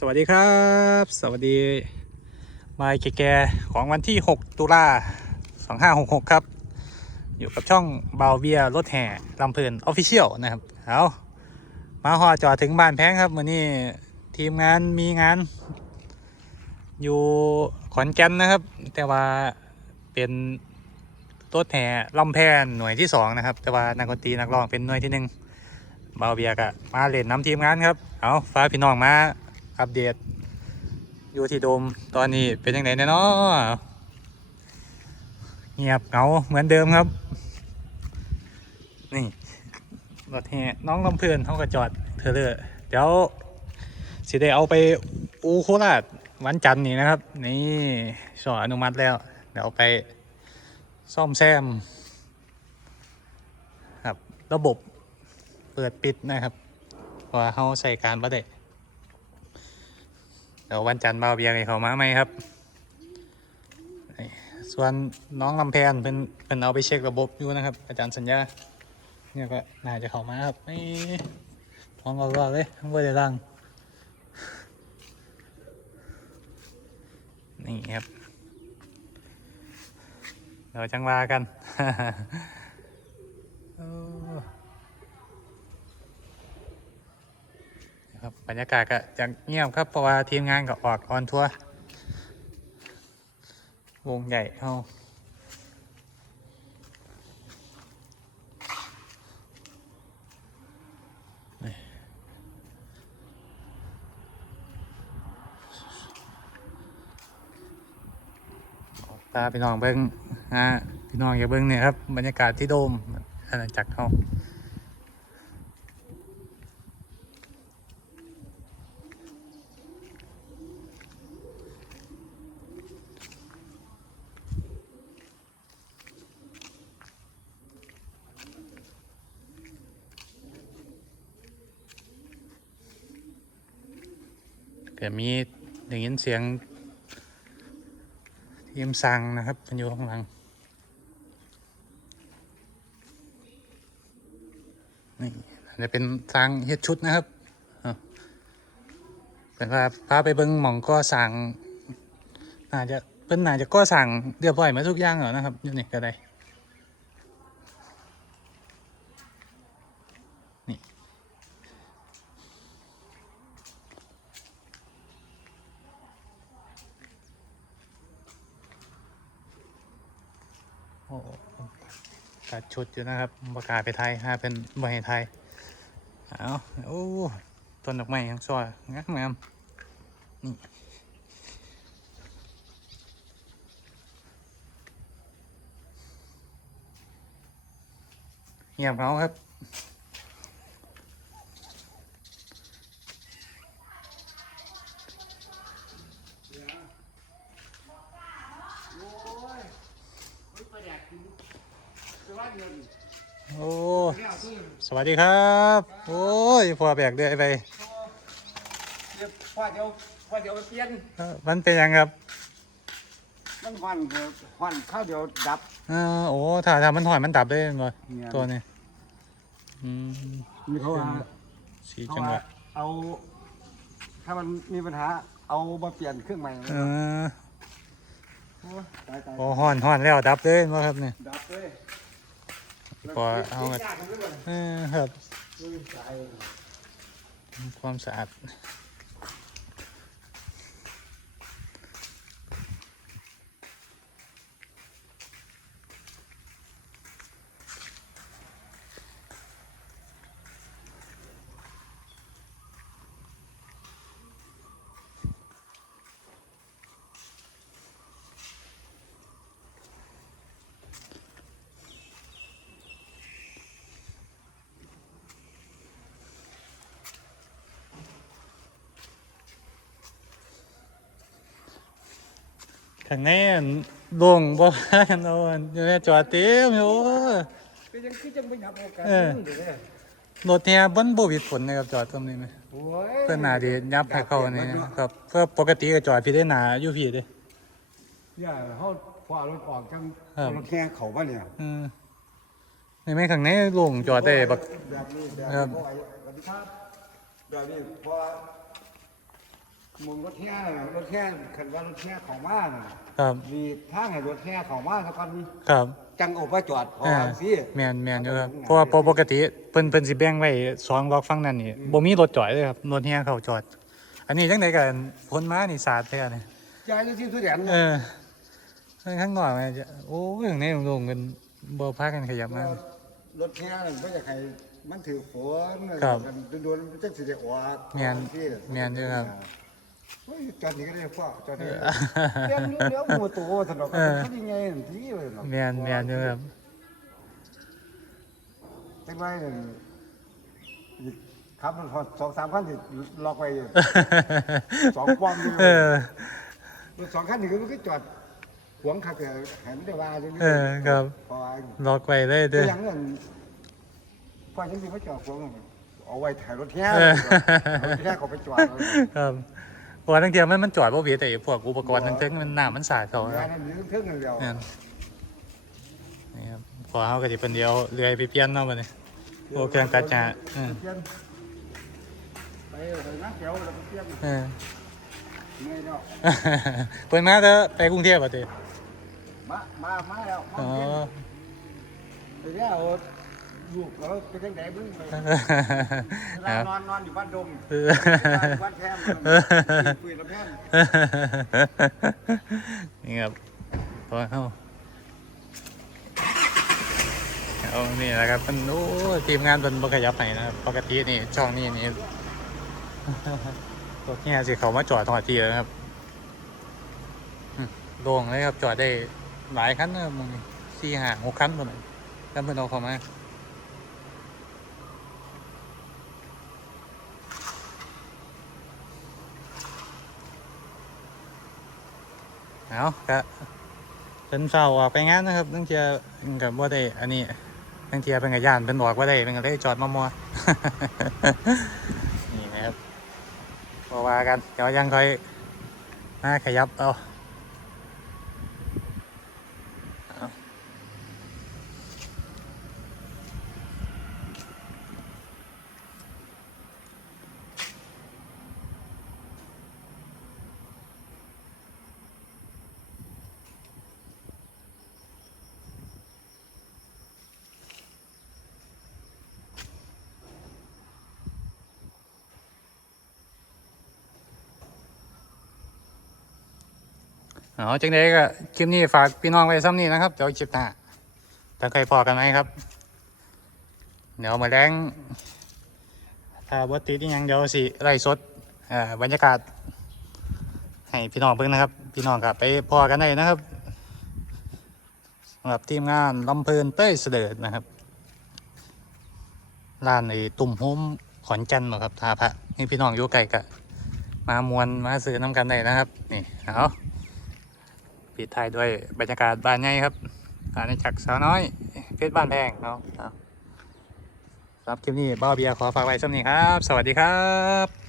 สวัสดีครับ สวัสดีมาแก่ๆของวันที่ 6 ตุลา2566 ครับ อยู่กับช่องเบาเบียรถแห่ลำเพลินออฟฟิเชียลนะครับเอามาหอจอดถึงบ้านแพงครับวันนี้ทีมงานมีงาน อยู่ขอนแก่นนะครับ แต่ว่าเป็นรถแห่ลำแพนหน่วยที่ 2 นะครับ แต่ว่านักดนตรีนักร้องเป็นหน่วยที่หนึ่งเบาเบียกะมาเล่นน้ำทีมงานครับ เอาฟ้าพี่น้องมา อัปเดต อยู่ที่โดมตอนนี้เป็นยังไงเนาะเงียบเหงาเหมือนเดิมครับ นี่รถแห่น้องลำเพลินเขาก็จอดเธอเลยเดี๋ยวสิได้เอาไปอูโคราชวันจันทร์นี่นะครับ นี่สออนุมัติแล้ว เดี๋ยวไปซ่อมแซมครับ ระบบเปิดปิดนะครับเพราะว่าเขาใส่การประเดะ เดี๋ยววันจันทร์เบาเบียร์ให้เขามาไหมครับ ส่วนน้องลำแพนเป็นเป็นเอาไปเช็คระบบอยู่นะครับ อาจารย์สัญญา เนี่ยก็น่าจะเข้ามาครับนี่ท้องก็เลยทั้งบริรังนี่ครับเดี๋ยวจังว่ากัน โอ้ ครับบรรยากาศก็จะเงียบครับเพราะว่าทีมงานก็ออกออนทัวร์วงใหญ่เอาตาพี่น้องเบิ้งฮะพี่น้องอย่าเบิ้งเนี่ยครับบรรยากาศที่โดมอาณาจักรเขา ก็มีได้ยินเสียงทีมสั่งนะครับมันอยู่ข้างหลังนี่อันนี้เป็นสร้างเฮ็ดชุดนะครับอะเป็นว่าพาไปเบิ้งหม่องก็สั่งน่าจะเป็นน่าจะก็สั่งเรียบร้อยมาทุกอย่างแล้วนะครับอยู่นี่ก็ได้ กัดชุดอยู่นะครับประกาศไปไทยฮะเป็นใบไทยเอาโอ้ต้นดอกไม้ยังซอยงามงามนี่เงียบเขาครับ โอ้สวัสดีครับ โอ้ยพอแบกเดือยไปเดี๋ยวว่าเดี๋ยวว่าเดี๋ยวเปลี่ยนเอ่อมันเป็นยังครับมันหวันเดี๋ยวหวันข้าวเดี๋ยวดับเออโอ้ถ้าถ้ามันถอยมันดับได้บ่เนี่ยตัวนี้อืมมีเขาว่าสี่เขาจังหว่าวะเอา ถ้ามันมีปัญหา เอามาเปลี่ยนเครื่องใหม่เออโอ้ยตายตายโอ้ห่อนห่อนแล้วดับเลยบ่ครับเนี่ยดับเลย พอเอามายเออครับ ความสะอาด ข้างในอันโล่งบ่ว่ากันเอาอันอยู่ในจอดเต็มอยู่โอ้ย เป็นยังคือจังไม่ยับโอกาสเออ เดี๋ยวเนี่ยรถเนี่ยมันบ่มีผลนะครับจอดตรงนี้ไหมโอ้ยเพื่อนหนาดียับให้เข้านี่นะครับเพื่อปกติก็จอดพี่ได้หนาอยู่พี่เด้ อย่าเขาพอรถออกจังครับ รถแค่เขาป่ะเนี่ยอืมในแม่ข้างในโล่งจอดได้บัก แบบนี้แบบครันี้บพอไอ้สวัสดีครับแบบนี้พอ มุงรถแห่รถแห่คันว่ารถแห่ของมาน่ะครับมีทางให้รถแห่ของมาสักคันครับจังเออกมาจอดพออ่าสิแม่นแม่นอยู่ครับเพราะว่าปปกติเพิ่นเพิ่นสิแบ่งไว้สองล็อกฝั่งนั้นนี่บ่มีรถจอดเลยครับรถเฮียเขาจอด อันนี้จังไดกันพ้นมานี่สาดแท้นี่จ่ายที่สุดแดนเออข้างนอกมันจะโอ้ยอย่างนี้โด่งๆกันบ่พากันขยับมารถแห่นั่นเพื่อจะให้มันถือฝนครับโดนๆมันจังสิได้ออกแม่นสิแม่นอยู่ครับ เฮ้ยจอดนี่ก็ได้พ่อจอดนี่เลี้ยงเลี้ยงหมูตัวสนุกเออมันยังไงนั่นที่เลยเนาะแม่นแม่นอยู่ครับจังไรนั่นอีกครับมันพอสองสามขั้นที่ล็อกไว้อยู่สองปอมอยู่เออรถสองขั้นนี่ก็มันก็จอดหวงขับแต่เห็นได้ว่ารื่ยๆเออครับเพราะว่าล็อกไว้ได้ตัเด้วออย่างนั้นพอฉันสิมาจอดหวงเอาไว้ถ่ายรถแห่เออรถแห่เขาไปจอดครับเพ ราะว่าทั้งเทียมันมันจอดบ่เวียแต่พวกอุปกรณ์ทั้งเทิงมันน้ามันสาดเขาคงารันบนั้นนี่เพิ่งเดียวนั่นนี่ครับพอเฮาก็สิเพิ่นเดียวเลื่อยไปเปลี่ยนเนาะบัดนี้ โอ้เครื่องตัดหญ้าอืม เปลี่ยนไปไปนักเดี๋ยวเราไปเปลี่ยนเออเมื่อยแล้วเพิ่นมาเด้อไปกรุงเทพบ่ติมามามาแล้วมาอ๋อเดี๋ยวเอาลู กเราเป็นยังไงบึ้งเวลานอนนอนอยู่บ้านดงบ้านแพมคุยกับแพมนี่ครับพอเข้าเอานี่แหละครับมันโอ้ทีมงานเป็นบขยับไหนนะปกตินี่ช่องนี้นี่ตัวเนี้สิเขามาจอดตรงทีแล้วครับโล่งเลยครับจอดได้หลายคันนะมึงสี่ห้าหกคันประมาณแล้วเพิ่อนเอาเข้ามา เอาก็เป็นเฝ้าออกไปงานนะครับตั้งเทียกับว่าได้อันนี้ตั้งเทียเป็นกระยานเป็นบอกว่าได้เป็นก็ได้จอดมามัวนี่นะครับบอว่ากันเดี๋ยวยังคอยน่าขยับเอา เอาจังไดก็คลิปนี้ฝากพี่น้องไว้ซ้ำนี้นะครับเดี๋ยวคลิปหน้าจะเคยพอกันไหมครับ เดี๋ยวมาแรงถ้าบติดยังเดี๋ยวสิไล่สดบรรยากาศ ให้พี่น้องเพิ่งนะครับ พี่น้องกับไปพอกันได้นะครับสำหรับทีมงานลำเพลินเต้ยเสดิร์ดนะครับร้านในตุ่มโฮมขอนแจันทร์ครับทาพระนี่พี่น้องอยู่ไกลกะมามวนมาซื้อน้ำกันได้นะครับ นี่เอา ปิดท้ายด้วยบรรยากาศบ้านใหญ่ครับอาณาจักรสาวน้อย เพชรบ้านแพงเนาะเอาสำหรับคลิปนี้บ้าเบียร์ขอฝากไว้สักนี้ครับ สวัสดีครับ